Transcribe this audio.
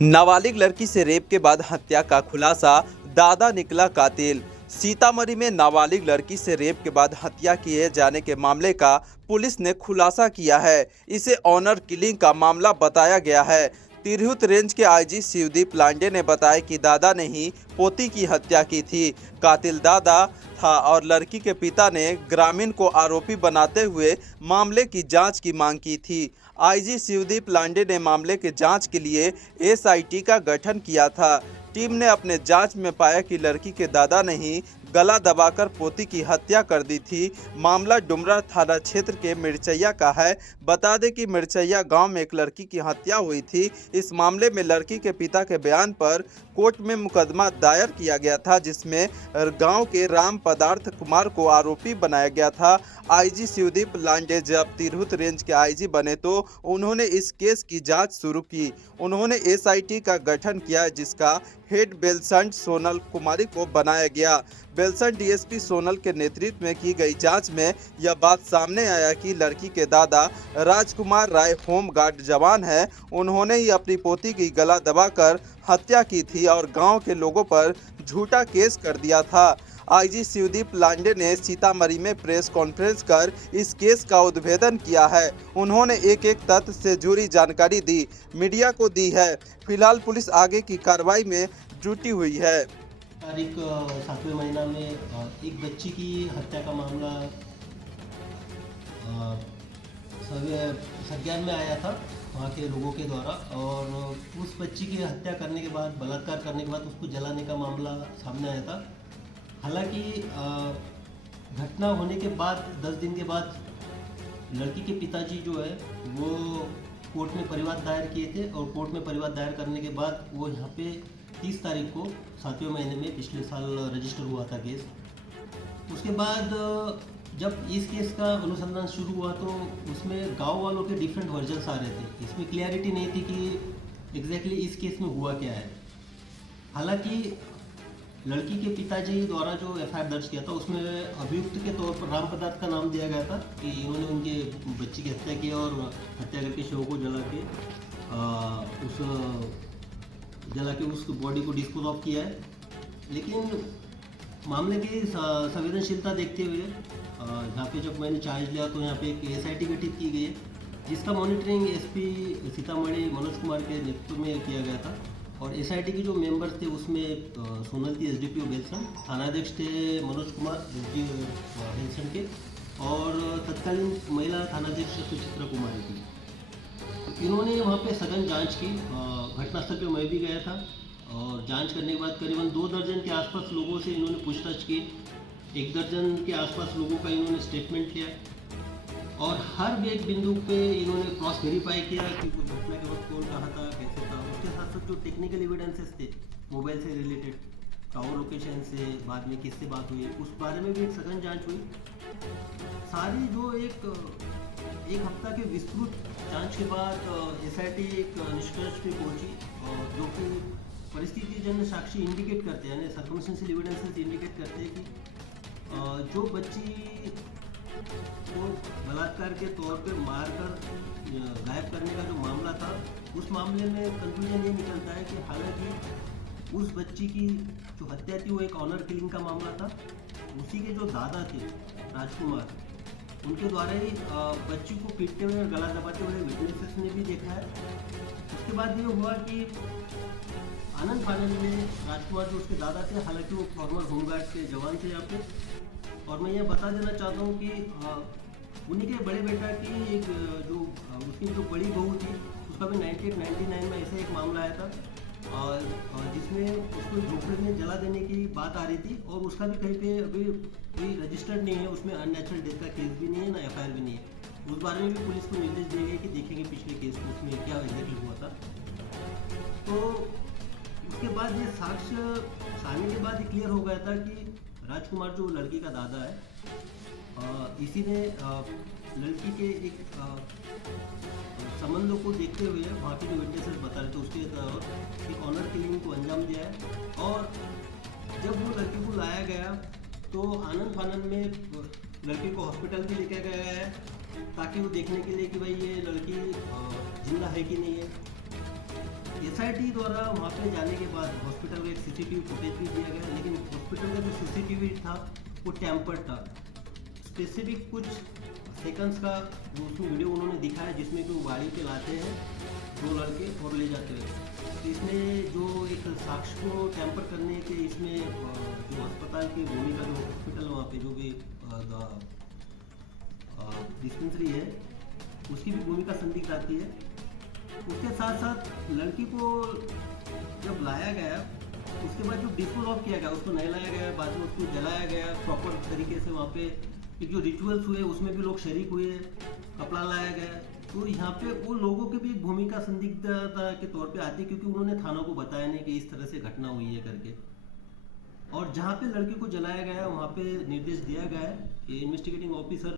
नाबालिग लड़की से रेप के बाद हत्या का खुलासा, दादा निकला कातिल। सीतामढ़ी में नाबालिग लड़की से रेप के बाद हत्या किए जाने के मामले का पुलिस ने खुलासा किया है। इसे ऑनर किलिंग का मामला बताया गया है। तिरहुत रेंज के आईजी शिवदीप लांडे ने बताया कि दादा ने ही पोती की हत्या की थी। कातिल दादा था और लड़की के पिता ने ग्रामीण को आरोपी बनाते हुए मामले की जांच की मांग की थी। आईजी शिवदीप लांडे ने मामले के जांच के लिए एसआईटी का गठन किया था। टीम ने अपने जांच में पाया कि लड़की के दादा ने ही गला दबाकर पोती की हत्या कर दी थी। मामला डुमरा थाना क्षेत्र के मिर्चैया का है। बता दें कि मिर्चैया गांव में एक लड़की की हत्या हुई थी। इस मामले में लड़की के पिता के बयान पर कोर्ट में मुकदमा दायर किया गया था, जिसमें गांव के राम पदार्थ कुमार को आरोपी बनाया गया था। आईजी शिवदीप लांडे जब तिरहुत रेंज के आईजी बने तो उन्होंने इस केस की जांच शुरू की। उन्होंने एसआईटी का गठन किया, जिसका हेड बेलसंड सोनल कुमारी को बनाया गया। बेलसंड डीएसपी सोनल के नेतृत्व में की गई जांच में यह बात सामने आया कि लड़की के दादा राजकुमार राय होम गार्ड जवान है। उन्होंने ही अपनी पोती की गला दबाकर हत्या की थी और गांव के लोगों पर झूठा केस कर दिया था। आईजी शिवदीप लांडे ने सीतामढ़ी में प्रेस कॉन्फ्रेंस कर इस केस का उद्भेदन किया है। उन्होंने एक एक तथ्य से जुड़ी जानकारी दी, मीडिया को दी है। फिलहाल पुलिस आगे की कार्रवाई में जुटी हुई है। तारीख 7वें महीना में एक बच्ची की हत्या का मामला संज्ञान में आया था वहाँ के लोगों के द्वारा, और उस बच्ची की हत्या करने के बाद, बलात्कार करने के बाद उसको जलाने का मामला सामने आया था। हालांकि घटना होने के बाद 10 दिन के बाद लड़की के पिताजी जो है वो कोर्ट में परिवाद दायर किए थे, और कोर्ट में परिवाद दायर करने के बाद वो यहाँ पे 30 तारीख को 7वें महीने में पिछले साल रजिस्टर हुआ था केस। उसके बाद जब इस केस का अनुसंधान शुरू हुआ तो उसमें गांव वालों के डिफरेंट वर्जन्स आ रहे थे। इसमें क्लियरिटी नहीं थी कि एग्जैक्टली इस केस में हुआ क्या है। हालांकि लड़की के पिताजी द्वारा जो एफआईआर दर्ज किया था उसमें अभियुक्त के तौर पर राम पदार्थ का नाम दिया गया था कि इन्होंने उनके बच्ची की हत्या की और हत्या करके शव को जला के उस बॉडी को डिस्पोज ऑफ किया है। लेकिन मामले की संवेदनशीलता देखते हुए यहाँ पे जब मैंने चार्ज लिया तो यहाँ पे एक एसआईटी गठित की गई है, जिसका मॉनिटरिंग एसपी सीतामढ़ी मनोज कुमार के नेतृत्व में किया गया था। और एसआईटी के जो मेंबर्स थे उसमें सोनल थी एसडीपीओ बेलसन, थानाध्यक्ष थे मनोज कुमार बेलसन के, और तत्कालीन महिला थानाध्यक्ष सुचित्रा कुमारी थी। इन्होंने वहाँ पे सघन जांच की। घटनास्थल पे मैं भी गया था, और जांच करने के बाद करीबन 2 दर्जन के आसपास लोगों से इन्होंने पूछताछ की। 1 दर्जन के आसपास लोगों का इन्होंने स्टेटमेंट लिया, और हर एक बिंदु पे इन्होंने क्रॉस वेरीफाई किया कि घटना के वक्त कौन कहाँ था, कैसे था। उसके साथ साथ जो टेक्निकल एविडेंसेस थे मोबाइल से रिलेटेड, टावर लोकेशन से, बाद में किससे बात हुई, उस बारे में भी एक सघन जांच हुई। सारी जो एक हफ्ता के विस्तृत जांच के बाद एसआईटी एक निष्कर्ष पे पहुंची, जो कि परिस्थितिजन्य साक्षी इंडिकेट करते हैं, यानी सर्कमस्टेंशियल एविडेंसेस इंडिकेट करते हैं कि जो बच्ची को बलात्कार के तौर पे मारकर गायब करने का जो मामला था, उस मामले में कंक्लूजन ये निकलता है कि हालांकि उस बच्ची की जो हत्या थी वो एक ऑनर किलिंग का मामला था। उसी के जो दादा थे राजकुमार, उनके द्वारा ही बच्ची को पीटते हुए और गला दबाते हुए विटनेसेस ने भी देखा है। उसके बाद ये हुआ कि आनंद फानंद में राजकुमार जो उसके दादा थे, हालांकि वो फॉर्मर होमगार्ड के जवान थे यहाँ पे। और मैं ये बता देना चाहता हूँ कि उन्हीं के बड़े बेटा की एक उसकी जो बड़ी बहू थी, उसका भी 1999 में ऐसा एक मामला आया था, और जिसमें उसको झोपड़े में जला देने की बात आ रही थी, और उसका भी कहीं पे अभी कोई रजिस्टर्ड नहीं है, उसमें अननेचुरल डेथ का केस भी नहीं है, ना एफआईआर भी नहीं है। उस बारे में भी पुलिस को निर्देश दिए गए कि देखेंगे पिछले केस में उसमें क्या एग्जैक्टली हुआ था। तो उसके बाद ये साक्ष्य आने के बाद ये क्लियर हो गया था कि राजकुमार जो लड़की का दादा है, इसी ने लड़की के एक संबंधों को देखते हुए वहाँ के जो विटनेसेस बता रहे थे उसके एक ऑनर किलिंग को अंजाम दिया है। और जब वो लड़की को लाया गया तो आनंद फानंद में लड़की को हॉस्पिटल भी लेके गया है, ताकि वो देखने के लिए कि भाई ये लड़की जिंदा है कि नहीं है। एसआईटी द्वारा वहाँ पे जाने के बाद हॉस्पिटल का एक सीसीटीवी फुटेज भी दिया गया, लेकिन हॉस्पिटल का जो सीसीटीवी था वो टैम्पर्ड था। स्पेसिफिक कुछ सेकंड्स का वो उसमें वीडियो उन्होंने दिखाया जिसमें कि वो गाड़ी पे लाते हैं 2 लड़के और ले जाते हैं। तो इसमें जो एक साक्ष्य को टैम्पर करने के इसमें जो अस्पताल की भूमिका, जो हॉस्पिटल वहाँ पे जो भी डिस्पेंसरी है उसकी भी भूमिका संदिग्ध आती है। उसके साथ साथ लड़की को जब लाया गया उसके बाद जो डिस्पोज ऑफ किया गया, उसको नहीं लाया गया, बाद में उसको जलाया गया प्रॉपर तरीके से। वहाँ पे एक जो रिचुअल्स हुए उसमें भी लोग शरीक हुए, कपड़ा लाया गया। तो यहाँ पे वो लोगों की भी भूमिका संदिग्धता के तौर पे आती है, क्योंकि उन्होंने थानों को बताया नहीं कि इस तरह से घटना हुई है करके। और जहाँ पे लड़की को जलाया गया वहाँ पे निर्देश दिया गया है कि इन्वेस्टिगेटिंग ऑफिसर